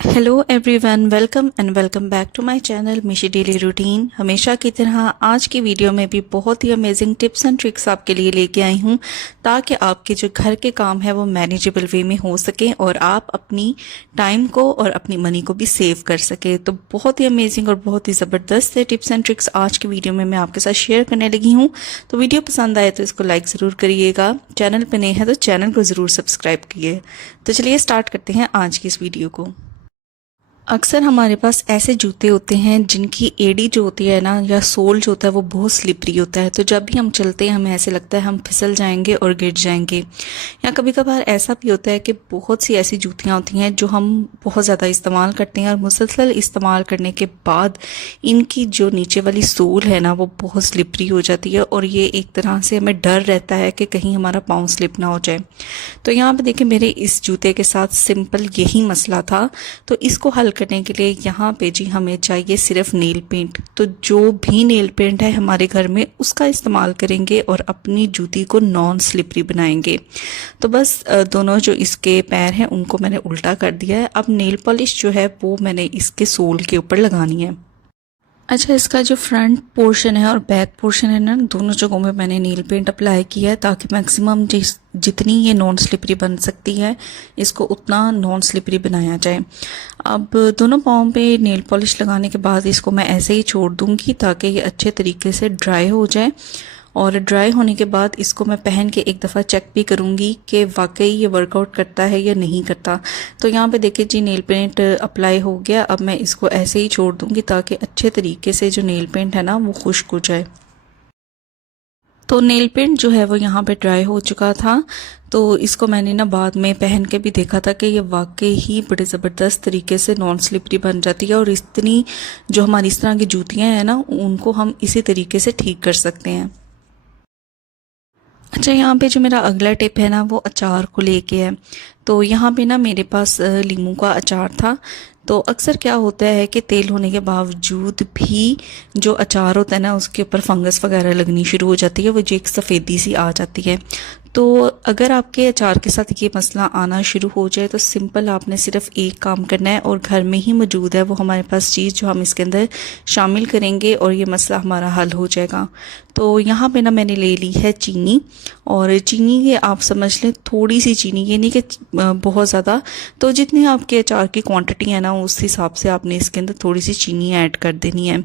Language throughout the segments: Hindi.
Hello everyone, welcome back to my channel Mishi daily routine. हमेशा की तरह आज की वीडियो में भी बहुत ही अमेजिंग टिप्स एंड ट्रिक्स आपके लिए लेके आई हूँ, ताकि आपके जो घर के काम है वो मैनेजेबल वे में हो सके और आप अपनी टाइम को और अपनी मनी को भी सेव कर सके। तो बहुत ही अमेजिंग और बहुत ही ज़बरदस्त टिप्स एंड ट्रिक्स आज की वीडियो में मैं आपके साथ शेयर करने लगी हूँ। तो वीडियो पसंद आए तो इसको लाइक ज़रूर करिएगा, चैनल पर नए हैं तो चैनल को ज़रूर सब्सक्राइब कीजिए। तो चलिए स्टार्ट करते हैं आज की इस वीडियो को। अक्सर हमारे पास ऐसे जूते होते हैं जिनकी एड़ी जो होती है ना, या सोल जो होता है वो बहुत स्लिपरी होता है। तो जब भी हम चलते हैं हमें ऐसे लगता है हम फिसल जाएंगे और गिर जाएंगे। या कभी कभार ऐसा भी होता है कि बहुत सी ऐसी जूतियां होती हैं जो हम बहुत ज़्यादा इस्तेमाल करते हैं और मुसलसल इस्तेमाल करने के बाद इनकी जो नीचे वाली सोल है ना वो बहुत स्लिपरी हो जाती है, और ये एक तरह से हमें डर रहता है कि कहीं हमारा पाँव स्लिप ना हो जाए। तो यहाँ पे देखिए मेरे इस जूते के साथ सिंपल यही मसला था। तो इसको हल करने के लिए यहाँ पे जी हमें चाहिए सिर्फ नेल पेंट। तो जो भी नेल पेंट है हमारे घर में उसका इस्तेमाल करेंगे और अपनी जूती को नॉन स्लिपरी बनाएंगे। तो बस दोनों जो इसके पैर हैं उनको मैंने उल्टा कर दिया है। अब नेल पॉलिश जो है वो मैंने इसके सोल के ऊपर लगानी है। अच्छा, इसका जो फ्रंट पोर्शन है और बैक पोर्शन है ना, दोनों जगहों में मैंने नील पेंट अप्लाई किया है ताकि मैक्सिमम जितनी ये नॉन स्लिपरी बन सकती है इसको उतना नॉन स्लिपरी बनाया जाए। अब दोनों पाँव पे नेल पॉलिश लगाने के बाद इसको मैं ऐसे ही छोड़ दूंगी ताकि ये अच्छे तरीके से ड्राई हो जाए। और ड्राई होने के बाद इसको मैं पहन के एक दफ़ा चेक भी करूँगी कि वाकई ये वर्कआउट करता है या नहीं करता। तो यहाँ पे देखिए जी नेल पेंट अप्लाई हो गया। अब मैं इसको ऐसे ही छोड़ दूँगी ताकि अच्छे तरीके से जो नेल पेंट है ना वो खुश्क हो जाए। तो नेल पेंट जो है वो यहाँ पे ड्राई हो चुका था। तो इसको मैंने ना बाद में पहन के भी देखा था कि ये वाकई ही बड़े ज़बरदस्त तरीके से नॉन स्लिपरी बन जाती है, और इतनी जो हमारी इस तरह की जूतियाँ हैं ना उनको हम इसी तरीके से ठीक कर सकते हैं। अच्छा, यहाँ पे जो मेरा अगला टिप है ना वो अचार को लेके है। तो यहाँ पे ना मेरे पास लीमू का अचार था। तो अक्सर क्या होता है कि तेल होने के बावजूद भी जो अचार होता है ना उसके ऊपर फंगस वगैरह लगनी शुरू हो जाती है, वो जो एक सफ़ेदी सी आ जाती है। तो अगर आपके अचार के साथ ये मसला आना शुरू हो जाए तो सिंपल आपने सिर्फ एक काम करना है, और घर में ही मौजूद है वो हमारे पास चीज़ जो हम इसके अंदर शामिल करेंगे और ये मसला हमारा हल हो जाएगा। तो यहाँ पे ना मैंने ले ली है चीनी, और चीनी ये आप समझ लें थोड़ी सी चीनी, ये नहीं कि बहुत ज़्यादा। तो जितनी आपके अचार की क्वांटिटी है ना उस हिसाब से आपने इसके अंदर थोड़ी सी चीनी ऐड कर देनी है।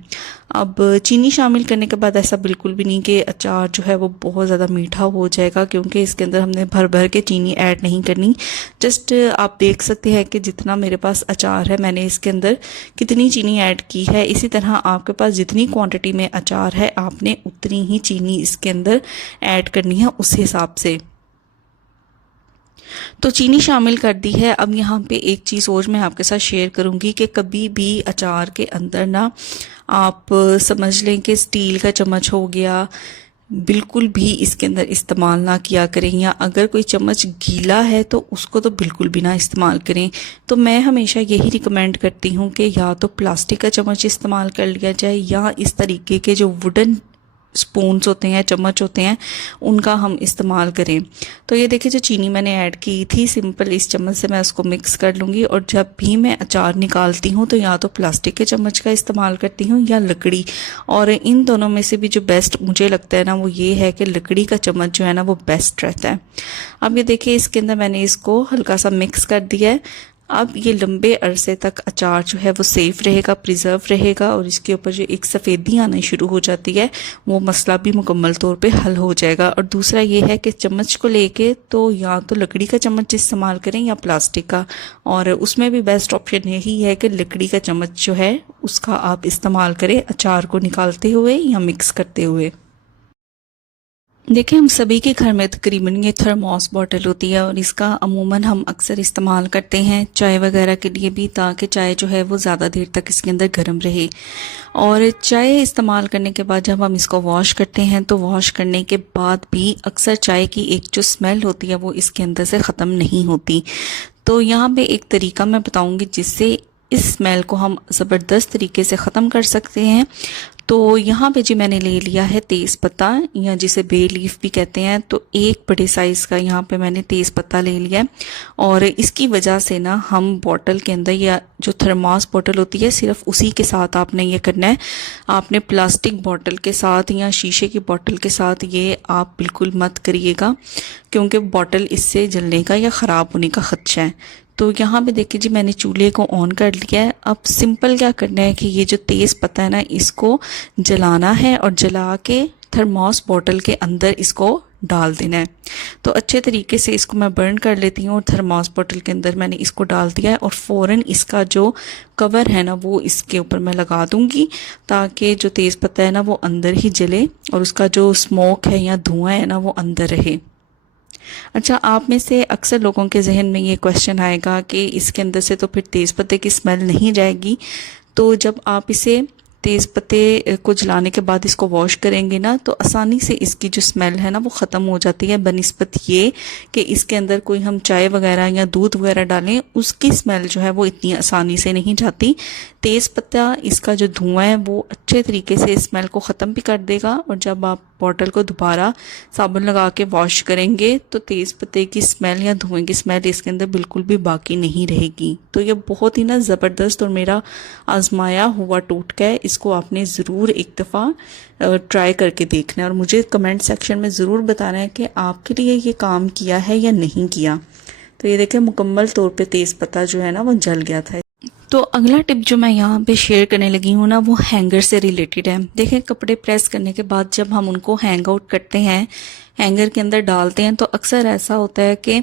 अब चीनी शामिल करने के बाद ऐसा बिल्कुल भी नहीं कि अचार जो है वो बहुत ज़्यादा मीठा हो जाएगा, क्योंकि इसके अंदर हमने भर भर के चीनी ऐड नहीं करनी। जस्ट आप देख सकते हैं कि जितना मेरे पास अचार है मैंने इसके अंदर कितनी चीनी ऐड की है। इसी तरह आपके पास जितनी क्वांटिटी में अचार है आपने उतनी ही चीनी इसके अंदर ऐड करनी है उस हिसाब से। तो चीनी शामिल कर दी है। अब यहाँ पे एक चीज़ और मैं आपके साथ शेयर करूँगी कि कभी भी अचार के अंदर ना आप समझ लें कि स्टील का चम्मच हो गया, बिल्कुल भी इसके अंदर इस्तेमाल ना किया करें। या अगर कोई चम्मच गीला है तो उसको तो बिल्कुल भी ना इस्तेमाल करें। तो मैं हमेशा यही रिकमेंड करती हूँ कि या तो प्लास्टिक का चम्मच इस्तेमाल कर लिया जाए, या इस तरीके के जो वुडन स्पून्स होते हैं, चम्मच होते हैं, उनका हम इस्तेमाल करें। तो ये देखिए जो चीनी मैंने ऐड की थी, सिंपल इस चम्मच से मैं उसको मिक्स कर लूँगी। और जब भी मैं अचार निकालती हूँ तो या तो प्लास्टिक के चम्मच का इस्तेमाल करती हूँ या लकड़ी। और इन दोनों में से भी जो बेस्ट मुझे लगता है ना वो ये है कि लकड़ी का चम्मच जो है ना वो बेस्ट रहता है। अब ये देखिए इसके अंदर मैंने इसको हल्का सा मिक्स कर दिया है। अब ये लंबे अरसे तक अचार जो है वो सेफ रहेगा, प्रिजर्व रहेगा, और इसके ऊपर जो एक सफ़ेदी आना शुरू हो जाती है वो मसला भी मुकम्मल तौर पे हल हो जाएगा। और दूसरा ये है कि चम्मच को लेके तो या तो लकड़ी का चम्मच इस्तेमाल करें या प्लास्टिक का, और उसमें भी बेस्ट ऑप्शन यही है कि लकड़ी का चम्मच जो है उसका आप इस्तेमाल करें अचार को निकालते हुए या मिक्स करते हुए। देखिए हम सभी के घर में तकरीबन ये थर्मोस बॉटल होती है, और इसका अमूमन हम अक्सर इस्तेमाल करते हैं चाय वगैरह के लिए भी, ताकि चाय जो है वो ज़्यादा देर तक इसके अंदर गर्म रहे। और चाय इस्तेमाल करने के बाद जब हम इसको वॉश करते हैं तो वॉश करने के बाद भी अक्सर चाय की एक जो स्मेल होती है वो इसके अंदर से ख़त्म नहीं होती। तो यहाँ पे एक तरीका मैं बताऊँगी जिससे इस स्मेल को हम ज़बरदस्त तरीके से ख़त्म कर सकते हैं। तो यहाँ पे जी मैंने ले लिया है तेज़ पत्ता, या जिसे बे लीफ भी कहते हैं। तो एक बड़े साइज़ का यहाँ पे मैंने तेज़ पत्ता ले लिया है। और इसकी वजह से ना हम बॉटल के अंदर, या जो थर्मास बॉटल होती है, सिर्फ उसी के साथ आपने ये करना है। आपने प्लास्टिक बॉटल के साथ या शीशे की बॉटल के साथ ये आप बिल्कुल मत करिएगा, क्योंकि बॉटल इससे जलने का या ख़राब होने का ख़दशा है। तो यहाँ पे देखिए जी मैंने चूल्हे को ऑन कर लिया है। अब सिंपल क्या करना है कि ये जो तेज़ पत्ता है ना, इसको जलाना है और जला के थर्मोस बॉटल के अंदर इसको डाल देना है। तो अच्छे तरीके से इसको मैं बर्न कर लेती हूँ और थर्मोस बॉटल के अंदर मैंने इसको डाल दिया है। और फ़ौरन इसका जो कवर है ना वो इसके ऊपर मैं लगा दूँगी, ताकि जो तेज़ पत्ता है ना वो अंदर ही जले और उसका जो स्मोक है या धुआं है ना वो अंदर रहे। अच्छा, आप में से अक्सर लोगों के जहन में ये क्वेश्चन आएगा कि इसके अंदर से तो फिर तेज़ पत्ते की स्मेल नहीं जाएगी। तो जब आप इसे तेज़ पत्ते को जलाने के बाद इसको वॉश करेंगे ना, तो आसानी से इसकी जो स्मेल है ना वो ख़त्म हो जाती है, बनिस्बत ये कि इसके अंदर कोई हम चाय वगैरह या दूध वगैरह डालें, उसकी स्मेल जो है वो इतनी आसानी से नहीं जाती। तेज़ पत्ता, इसका जो धुआं है वो अच्छे तरीके से स्मेल को ख़त्म भी कर देगा। और जब आप बॉटल को दोबारा साबुन लगा के वॉश करेंगे तो तेज़ पत्ते की स्मेल या धुएं की स्मेल इसके अंदर बिल्कुल भी बाकी नहीं रहेगी। तो ये बहुत ही ना ज़बरदस्त और मेरा आजमाया हुआ टोटका है। इसको आपने ज़रूर एक दफ़ा ट्राई करके देखना है और मुझे कमेंट सेक्शन में ज़रूर बताना है कि आपके लिए ये काम किया है या नहीं किया। तो ये देखें, मुकम्मल तौर पे तेज़ पत्ता जो है ना वो जल गया था। तो अगला टिप जो मैं यहाँ पे शेयर करने लगी हूँ ना, वो हैंगर से रिलेटेड है। देखें, कपड़े प्रेस करने के बाद जब हम उनको हैंग आउट करते हैं, हैंगर के अंदर डालते हैं, तो अक्सर ऐसा होता है कि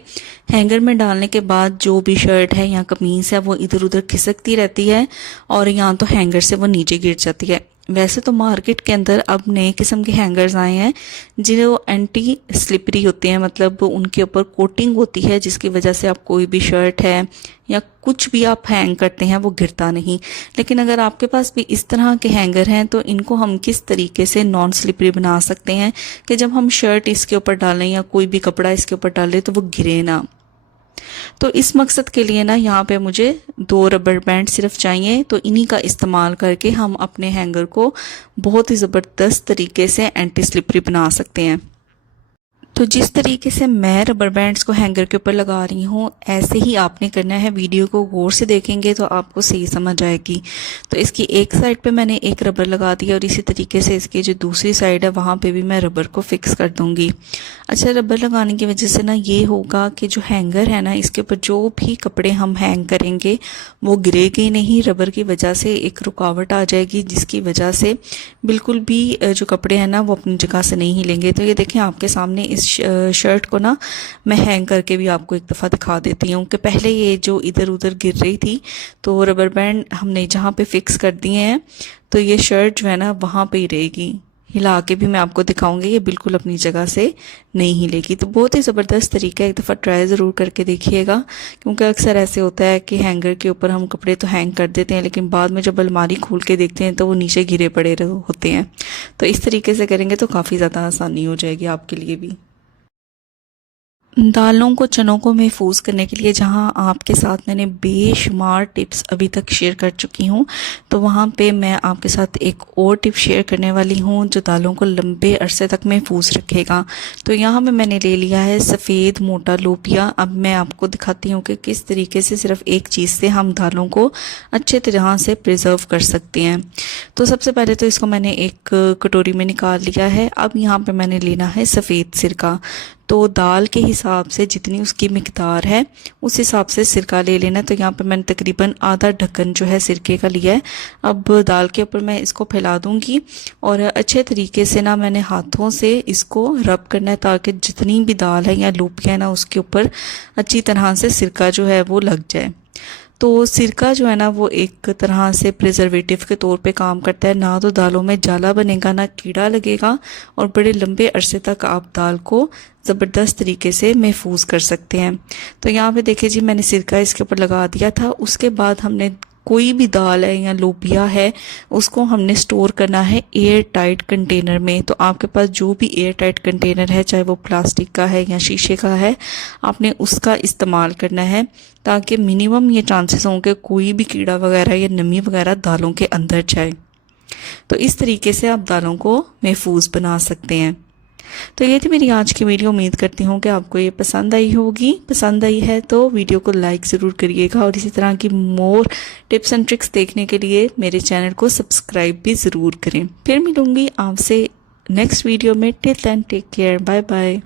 हैंगर में डालने के बाद जो भी शर्ट है या कमीज़ है वो इधर उधर खिसकती रहती है और या तो हैंगर से वो नीचे गिर जाती है। वैसे तो मार्केट के अंदर अब नए किस्म के हैंगर्स आए हैं जो एंटी स्लिपरी होते हैं, मतलब उनके ऊपर कोटिंग होती है जिसकी वजह से आप कोई भी शर्ट है या कुछ भी आप हैंग करते हैं वो गिरता नहीं। लेकिन अगर आपके पास भी इस तरह के हैंगर हैं तो इनको हम किस तरीके से नॉन स्लिपरी बना सकते हैं कि जब हम शर्ट इसके ऊपर डालें या कोई भी कपड़ा इसके ऊपर डालें तो वो गिरे ना। तो इस मकसद के लिए ना यहाँ पे मुझे 2 रबर बैंड सिर्फ चाहिए। तो इन्हीं का इस्तेमाल करके हम अपने हैंगर को बहुत ही ज़बरदस्त तरीके से एंटी स्लिपरी बना सकते हैं। तो जिस तरीके से मैं रबर बैंड्स को हैंगर के ऊपर लगा रही हूँ, ऐसे ही आपने करना है। वीडियो को गौर से देखेंगे तो आपको सही समझ आएगी। तो इसकी एक साइड पे मैंने एक रबर लगा दिया और इसी तरीके से इसकी जो दूसरी साइड है वहाँ पे भी मैं रबर को फिक्स कर दूँगी। अच्छा, रबर लगाने की वजह से ना ये होगा कि जो हैंगर है ना, इसके ऊपर जो भी कपड़े हम हैंग करेंगे वो गिरेगी नहीं। रबर की वजह से एक रुकावट आ जाएगी जिसकी वजह से बिल्कुल भी जो कपड़े हैं ना वो अपनी जगह से नहीं हिलेंगे। तो ये देखें, आपके सामने इस शर्ट को ना मैं हैंग करके भी आपको एक दफ़ा दिखा देती हूँ कि पहले ये जो इधर उधर गिर रही थी तो रबर बैंड हमने जहाँ पे फिक्स कर दिए हैं तो ये शर्ट जो है ना वहाँ पे ही रहेगी। हिला के भी मैं आपको दिखाऊंगी, ये बिल्कुल अपनी जगह से नहीं हिलेगी। तो बहुत ही ज़बरदस्त तरीका है, एक दफ़ा ट्राई ज़रूर करके देखिएगा। क्योंकि अक्सर ऐसे होता है कि हैंगर के ऊपर हम कपड़े तो हैंग कर देते हैं लेकिन बाद में जब अलमारी खोल के देखते हैं तो वो नीचे गिरे पड़े होते हैं। तो इस तरीके से करेंगे तो काफ़ी ज़्यादा आसानी हो जाएगी आपके लिए भी। दालों को, चनों को महफूज करने के लिए जहां आपके साथ मैंने बेशुमार टिप्स अभी तक शेयर कर चुकी हूं, तो वहां पे मैं आपके साथ एक और टिप शेयर करने वाली हूं जो दालों को लंबे अरसे तक महफूज रखेगा। तो यहाँ पे मैंने ले लिया है सफ़ेद मोटा लोबिया। अब मैं आपको दिखाती हूँ कि किस तरीके से सिर्फ एक चीज़ से हम दालों को अच्छे तरह से प्रिजर्व कर सकते हैं। तो सबसे पहले तो इसको मैंने एक कटोरी में निकाल लिया है। अब यहाँ पर मैंने लेना है सफ़ेद सिरका। तो दाल के हिसाब से जितनी उसकी मिकदार है उस हिसाब से सिरका ले लेना। तो यहाँ पर मैंने तकरीबन आधा ढक्कन जो है सिरके का लिया है। अब दाल के ऊपर मैं इसको फैला दूंगी और अच्छे तरीके से ना मैंने हाथों से इसको रब करना है ताकि जितनी भी दाल है या लोबिया है ना उसके ऊपर अच्छी तरह से सिरका जो है वो लग जाए। तो सिरका जो है ना वो एक तरह से प्रिजर्वेटिव के तौर पे काम करता है। ना तो दालों में जाला बनेगा ना कीड़ा लगेगा और बड़े लंबे अरसे तक आप दाल को ज़बरदस्त तरीके से महफूज कर सकते हैं। तो यहाँ पे देखिए जी, मैंने सिरका इसके ऊपर लगा दिया था। उसके बाद हमने कोई भी दाल है या लोबिया है उसको हमने स्टोर करना है एयर टाइट कंटेनर में। तो आपके पास जो भी एयर टाइट कंटेनर है, चाहे वो प्लास्टिक का है या शीशे का है, आपने उसका इस्तेमाल करना है ताकि मिनिमम ये चांसेस हों कि कोई भी कीड़ा वगैरह या नमी वगैरह दालों के अंदर जाए। तो इस तरीके से आप दालों को महफूज बना सकते हैं। तो ये थी मेरी आज की वीडियो। उम्मीद करती हूँ कि आपको ये पसंद आई होगी। पसंद आई है तो वीडियो को लाइक ज़रूर करिएगा और इसी तरह की मोर टिप्स एंड ट्रिक्स देखने के लिए मेरे चैनल को सब्सक्राइब भी ज़रूर करें। फिर मिलूँगी आपसे नेक्स्ट वीडियो में। Till then take care, bye bye.